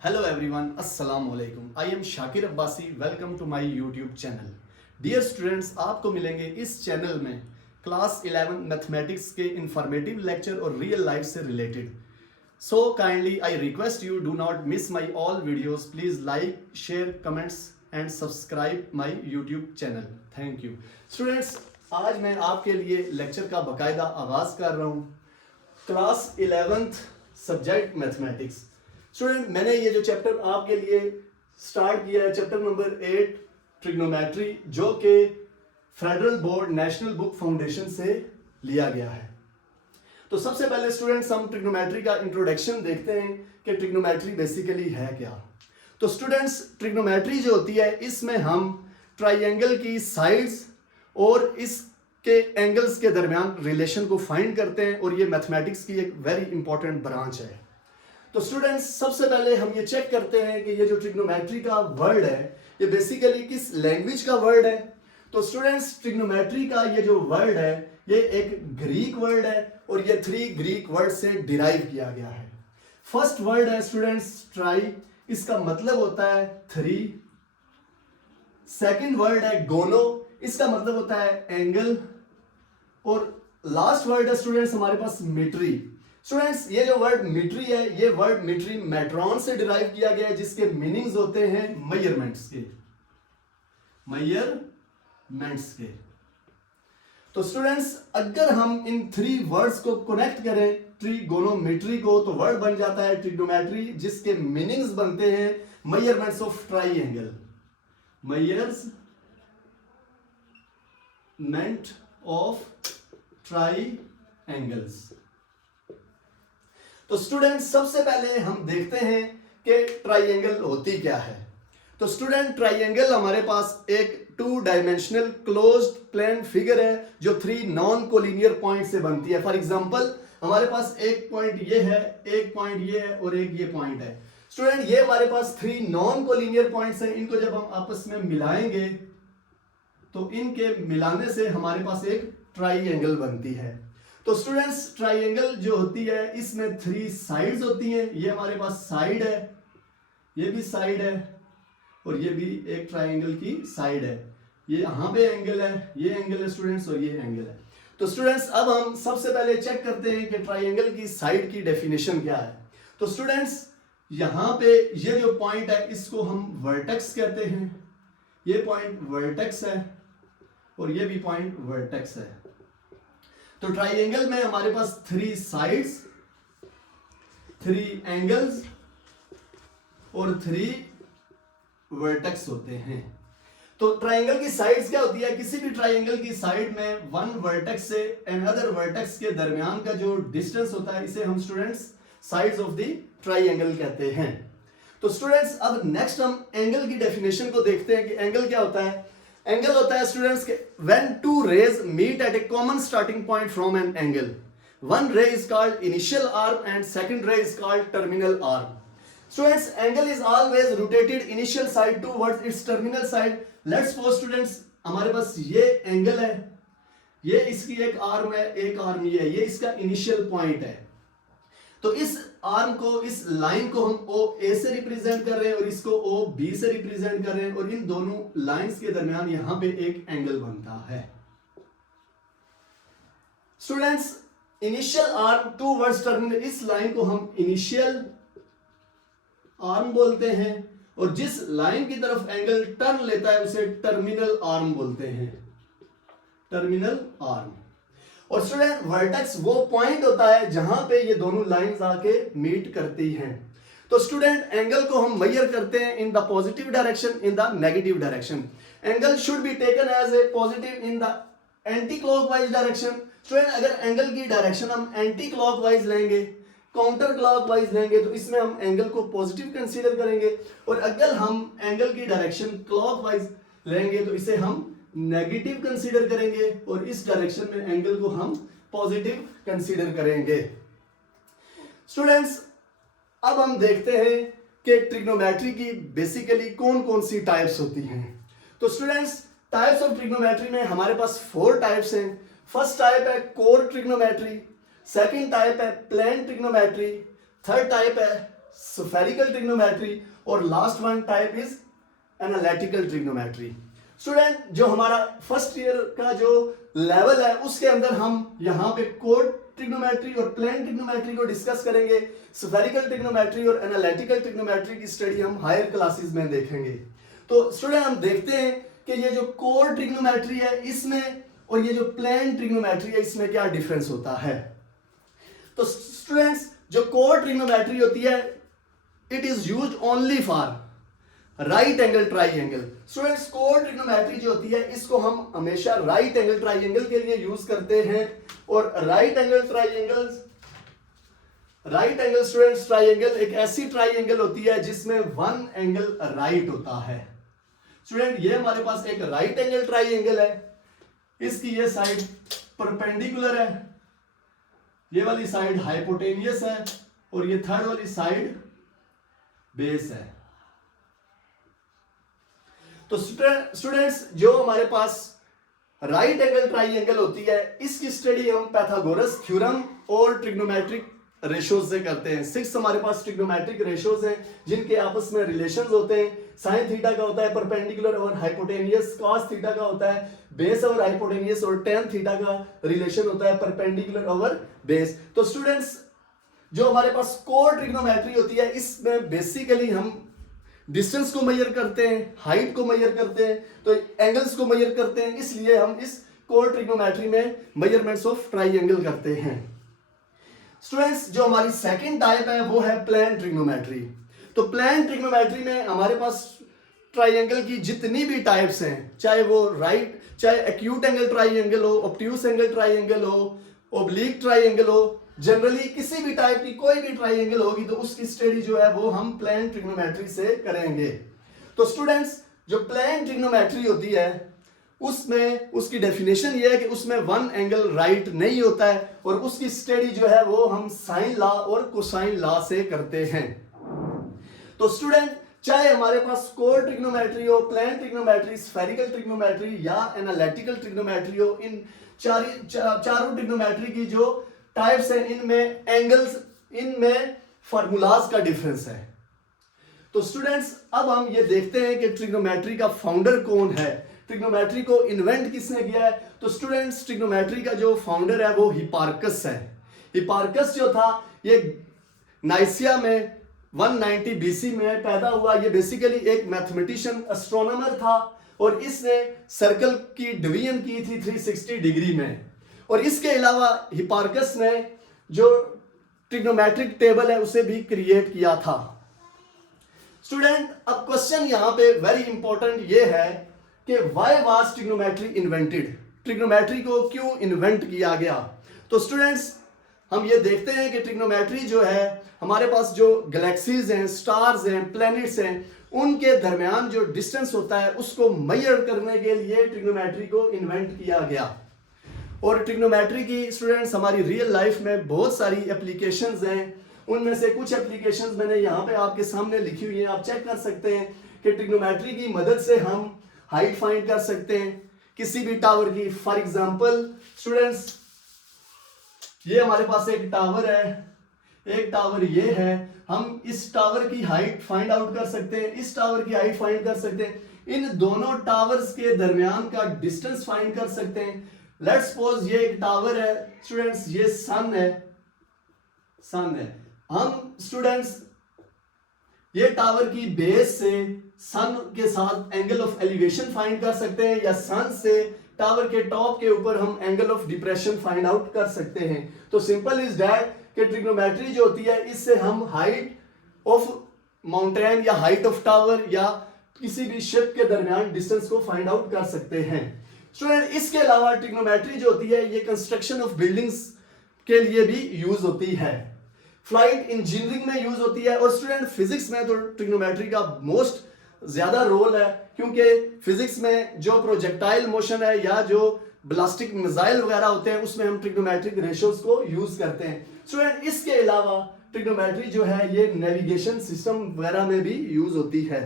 Hello everyone, Assalamu alaikum. I am Shakir Abbasi. Welcome to my YouTube channel. Dear students, आपको मिलेंगे इस channel में class 11 mathematics के informative lecture और real life से related. So kindly I request you do not miss my all videos. Please like, share, comments and subscribe my YouTube channel. Thank you. Students, आज मैं आपके लिए lecture का बाकायदा आगाज कर रहा हूँ. Class 11th subject mathematics. Student, मैंने ये जो चैप्टर आपके लिए स्टार्ट किया है, चैप्टर नंबर 8 ट्रिग्नोमेट्री, जो कि federal board national book foundation से लिया गया है. तो सबसे पहले स्टूडेंट्स हम ट्रिग्नोमेट्री का इंट्रोडक्शन देखते हैं कि ट्रिग्नोमेट्री बेसिकली है क्या. तो स्टूडेंट्स, ट्रिग्नोमेट्री जो होती है इसमें हम ट्राइंगल की साइड्स और इसके एंगल्स के दरमियान रिलेशन को फाइंड करते हैं और ये मैथमेटिक्स की एक वेरी इंपॉर्टेंट ब्रांच है. तो स्टूडेंट्स, सबसे पहले हम ये चेक करते हैं कि ये जो ट्रिग्नोमेट्री का वर्ड है ये बेसिकली किस लैंग्वेज का वर्ड है. तो स्टूडेंट्स, ट्रिग्नोमेट्री का ये जो वर्ड है ये एक ग्रीक वर्ड है और ये 3 ग्रीक वर्ड से डिराइव किया गया है. फर्स्ट वर्ड है स्टूडेंट्स ट्राई, इसका मतलब होता है 3. सेकंड वर्ड है गोनो, इसका मतलब होता है एंगल. और लास्ट वर्ड है स्टूडेंट्स हमारे पास मीट्री. स्टूडेंट्स, ये जो वर्ड मीट्री है ये वर्ड मीट्री मेट्रॉन से डिराइव किया गया है, जिसके मीनिंग्स होते हैं मेजरमेंट्स के. तो स्टूडेंट्स, अगर हम इन 3 वर्ड्स को कनेक्ट करें ट्रिगोनोमेट्री को, तो वर्ड बन जाता है ट्रिग्नोमेट्री, जिसके मीनिंग्स बनते हैं measurements of triangle. Measurement of triangles. तो स्टूडेंट, सबसे पहले हम देखते हैं कि ट्राइंगल होती क्या है. तो स्टूडेंट, ट्राइंगल हमारे पास एक 2 डायमेंशनल क्लोज्ड प्लेन फिगर है जो 3 नॉन कोलिनियर पॉइंट से बनती है. फॉर एग्जांपल, हमारे पास एक पॉइंट ये है, एक पॉइंट ये है और एक ये पॉइंट है. स्टूडेंट, ये हमारे पास 3 नॉन कोलिनियर पॉइंट्स हैं. इनको जब हम आपस में मिलाएंगे तो इनके मिलाने से हमारे पास एक ट्राइंगल बनती है. तो स्टूडेंट्स, ट्राइंगल जो होती है इसमें 3 साइड्स होती हैं. ये हमारे पास साइड है, ये भी साइड है और ये भी एक ट्राइंगल की साइड है. ये यहाँ पे एंगल है, ये एंगल है स्टूडेंट्स और ये एंगल है. तो स्टूडेंट्स, अब हम सबसे पहले चेक करते हैं कि ट्राइंगल की साइड की डेफिनेशन क्या है. तो स्टूडेंट्स, यहाँ पे ये जो पॉइंट है इसको हम वर्टेक्स कहते हैं. ये पॉइंट वर्टेक्स है और ये भी पॉइंट वर्टेक्स है. तो ट्राइंगल में हमारे पास 3 साइड्स, 3 एंगल्स और 3 वर्टेक्स होते हैं. तो ट्राइंगल की साइड्स क्या होती है? किसी भी ट्राइंगल की साइड में 1 वर्टेक्स से अनदर वर्टेक्स के दरमियान का जो डिस्टेंस होता है इसे हम students sides of the triangle कहते हैं. तो स्टूडेंट्स, अब नेक्स्ट हम एंगल की डेफिनेशन को देखते हैं कि एंगल क्या होता है. एंगल होता है स्टूडेंट्स के when 2 rays meet at a common starting point from an angle. One ray is called initial arm and second ray is called terminal arm. Students, angle is always rotated initial side towards its terminal side. Let's suppose students, हमारे पास ये angle है, ये इसकी एक arm है, एक arm ये है, ये इसका इनिशियल पॉइंट है. तो इस आर्म को, इस लाइन को हम ओ ए से रिप्रेजेंट कर रहे हैं और इसको ओ बी से रिप्रेजेंट कर रहे हैं और इन दोनों लाइंस के दरमियान यहां पे एक एंगल बनता है. Students, initial arm towards terminal, इस लाइन को हम इनिशियल आर्म बोलते हैं और जिस लाइन की तरफ एंगल टर्न लेता है उसे टर्मिनल आर्म बोलते हैं. Terminal arm. और स्टूडेंट, वर्टेक्स वो पॉइंट होता है जहां पे ये दोनों लाइंस आके मीट करती हैं. तो स्टूडेंट, एंगल को हम मेजर करते हैं in the positive direction, in the negative direction. Angle should be taken as a positive in the anticlockwise direction. Student, अगर एंगल की डायरेक्शन हम एंटी क्लॉकवाइज लेंगे, काउंटर क्लॉकवाइज लेंगे तो इसमें हम एंगल को पॉजिटिव कंसीडर करेंगे और अगर हम एंगल की डायरेक्शन क्लॉकवाइज लेंगे तो इसे हम नेगेटिव कंसीडर करेंगे और इस डायरेक्शन में एंगल को हम पॉजिटिव कंसीडर करेंगे. स्टूडेंट्स, अब हम देखते हैं कि ट्रिग्नोमेट्री की बेसिकली कौन कौन सी टाइप्स होती हैं. तो स्टूडेंट्स, टाइप्स ऑफ ट्रिग्नोमेट्री में हमारे पास 4 टाइप्स हैं. फर्स्ट टाइप है कोर ट्रिग्नोमेट्री, सेकंड टाइप है प्लेन ट्रिग्नोमेट्री, थर्ड टाइप है spherical trigonometry और last one type is analytical trigonometry. Student, जो हमारा फर्स्ट ईयर का जो लेवल है उसके अंदर हम यहाँ पे कोड ट्रिग्नोमेट्री और प्लेन ट्रिग्नोमेट्री को डिस्कस करेंगे। स्फेरिकल ट्रिग्नोमेट्री और एनालिटिकल ट्रिग्नोमेट्री की स्टडी हम हायर क्लासेस में देखेंगे। तो स्टूडेंट, हम देखते हैं कि ये जो कोड ट्रिग्नोमेट्री है इसमें और ये जो प्लेन ट्रिग्नोमेट्री है इसमें क्या डिफरेंस होता है। तो स्टूडेंट्स, जो कोड ट्रिग्नोमेट्री होती है it is used only for right angle triangle. Students, code trigonometry जो होती है इसको हम हमेशा राइट एंगल ट्राइंगल के लिए यूज करते हैं। और राइट एंगल स्टूडेंट्स ट्राइंगल एक ऐसी ट्राइंगल होती है जिसमें वन एंगल राइट होता है। स्टूडेंट, ये हमारे पास एक राइट एंगल ट्राइंगल है, इसकी ये साइड परपेंडिकुलर है, ये वाली साइड हाइपोटेनियस है और ये थर्ड वाली साइड बेस है। तो स्टूडेंट्स, जो हमारे पास राइट एंगल ट्राइंगल होती है इसकी स्टडी हम पाइथागोरस थ्योरम और ट्रिग्नोमेट्रिक रेशोज से करते हैं। 6 हमारे पास ट्रिग्नोमेट्रिक रेशोज हैं जिनके आपस में रिलेशंस होते हैं। साइन थीटा का होता है परपेंडिकुलर और हाइपोटेनियस, कॉस थीटा का होता है बेस और हाइपोटेनियस, और टेन थीटा का रिलेशन होता है परपेंडिकुलर और बेस। तो स्टूडेंट्स, जो हमारे पास कोड ट्रिग्नोमेट्री होती है इसमें बेसिकली हम डिस्टेंस को मेजर करते हैं, हाइट को मेजर करते हैं, तो एंगल्स को मेजर करते हैं, इसलिए हम इस कोड ट्रिग्नोमेट्री में मेजरमेंट्स ऑफ ट्राइंगल करते हैं। स्टूडेंट्स, जो हमारी सेकंड टाइप है वो है प्लेन ट्रिग्नोमेट्री। तो प्लेन ट्रिग्नोमेट्री में हमारे पास ट्राइंगल की जितनी भी टाइप्स हैं, चाहे वो चाहे एक्यूट एंगल ट्राइंगल हो, ऑब्ट्यूस एंगल ट्राइंगल हो, ओब्लिक ट्राइंगल हो, जनरली किसी भी टाइप की कोई भी ट्राइंगल होगी तो उसकी स्टडी जो है वो हम प्लेन ट्रिग्नोमेट्री से करेंगे। तो स्टूडेंट्स, जो प्लेन ट्रिग्नोमेट्री होती है उसमें उसकी डेफिनेशन ये है कि उसमें वन एंगल राइट नहीं होता है और उसकी स्टडी जो है वो हम साइन लॉ और कोसाइन लॉ से करते हैं। तो स्टूडेंट, चाहे हमारे पास कोड ट्रिग्नोमेट्री हो, प्लेन ट्रिग्नोमेट्री, स्फेरिकल ट्रिग्नोमेट्री या एनालिटिकल ट्रिग्नोमेट्री हो, इन चारों ट्रिग्नोमेट्री की जो टाइप्स हैं इनमें एंगल्स, इनमें फार्मूलाज का डिफरेंस है। तो स्टूडेंट्स, अब हम ये देखते हैं कि ट्रिग्नोमेट्री का फाउंडर कौन है, ट्रिग्नोमेट्री को इन्वेंट किसने किया है। तो स्टूडेंट्स, ट्रिग्नोमेट्री का जो फाउंडर है वो हिपार्कस है। हिपार्कस जो था ये नाइसिया में 190 बीसी में पैदा हुआ। ये बेसिकली एक मैथमेटिशियन एस्ट्रोनॉमर था और इसने सर्कल की डिवीजन की थी 360 डिग्री में। और इसके अलावा हिपार्कस ने जो ट्रिग्नोमेट्रिक टेबल है उसे भी क्रिएट किया था। स्टूडेंट, अब क्वेश्चन यहां पे वेरी इंपॉर्टेंट ये है कि why was trigonometry invented, trigonometry को क्यों इन्वेंट किया गया। तो स्टूडेंट्स, हम ये देखते हैं कि ट्रिग्नोमेट्री जो है हमारे पास जो गैलेक्सीज हैं, स्टार्स हैं, प्लैनेट्स हैं, उनके दरमियान जो डिस्टेंस होता है उसको मेजर करने के लिए ट्रिग्नोमेट्री को इन्वेंट किया गया। और ट्रिग्नोमेट्री की स्टूडेंट्स हमारी रियल लाइफ में बहुत सारी एप्लीकेशंस हैं। उनमें से कुछ एप्लीकेशंस मैंने यहाँ पे आपके सामने लिखी हुई हैं, आप चेक कर सकते हैं कि ट्रिग्नोमेट्री की मदद से हम हाइट फाइंड कर सकते हैं किसी भी टावर की। फॉर एग्जांपल स्टूडेंट्स, ये हमारे पास एक टावर है, एक टावर ये है, हम इस टावर की हाइट फाइंड आउट कर सकते हैं, इस टावर की हाइट फाइंड कर सकते हैं, इन दोनों टावर्स के दरमियान का डिस्टेंस फाइंड कर सकते हैं। लेट्स सपोज ये एक टावर है स्टूडेंट्स, ये सन है। हम स्टूडेंट्स ये टावर की बेस से सन के साथ एंगल ऑफ एलिवेशन फाइंड कर सकते हैं या सन से टावर के टॉप के ऊपर हम angle of depression find out कर सकते हैं। तो सिंपल इज दैट कि ट्रिग्नोमेट्री जो होती है इससे हम हाइट ऑफ माउंटेन या हाइट ऑफ टावर या किसी भी शिप के दरमियान डिस्टेंस को फाइंड आउट कर सकते हैं। स्टूडेंट, इसके अलावा ट्रिग्नोमेट्री जो होती है ये कंस्ट्रक्शन ऑफ बिल्डिंग्स के लिए भी यूज होती है, फ्लाइट इंजीनियरिंग में यूज होती है। और स्टूडेंट, फिजिक्स में तो ट्रिग्नोमेट्री का मोस्ट ज्यादा रोल है क्योंकि फिजिक्स में जो प्रोजेक्टाइल मोशन है या जो ब्लास्टिक मिसाइल वगैरह होते हैं उसमें हम ट्रिग्नोमेट्रिक रेशियोज को यूज करते हैं। स्टूडेंट, इसके अलावा ट्रिग्नोमेट्री जो है ये नेविगेशन सिस्टम वगैरह में भी यूज होती है।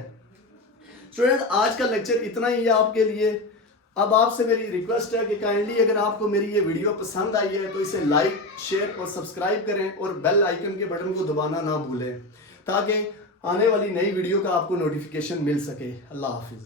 स्टूडेंट, आज का लेक्चर इतना ही है आपके लिए। अब आपसे मेरी रिक्वेस्ट है कि काइंडली अगर आपको मेरी ये वीडियो पसंद आई है तो इसे लाइक, शेयर और सब्सक्राइब करें और बेल आइकन के बटन को दबाना ना भूलें। ताकि आने वाली नई वीडियो का आपको नोटिफिकेशन मिल सके। अल्लाह हाफिज़।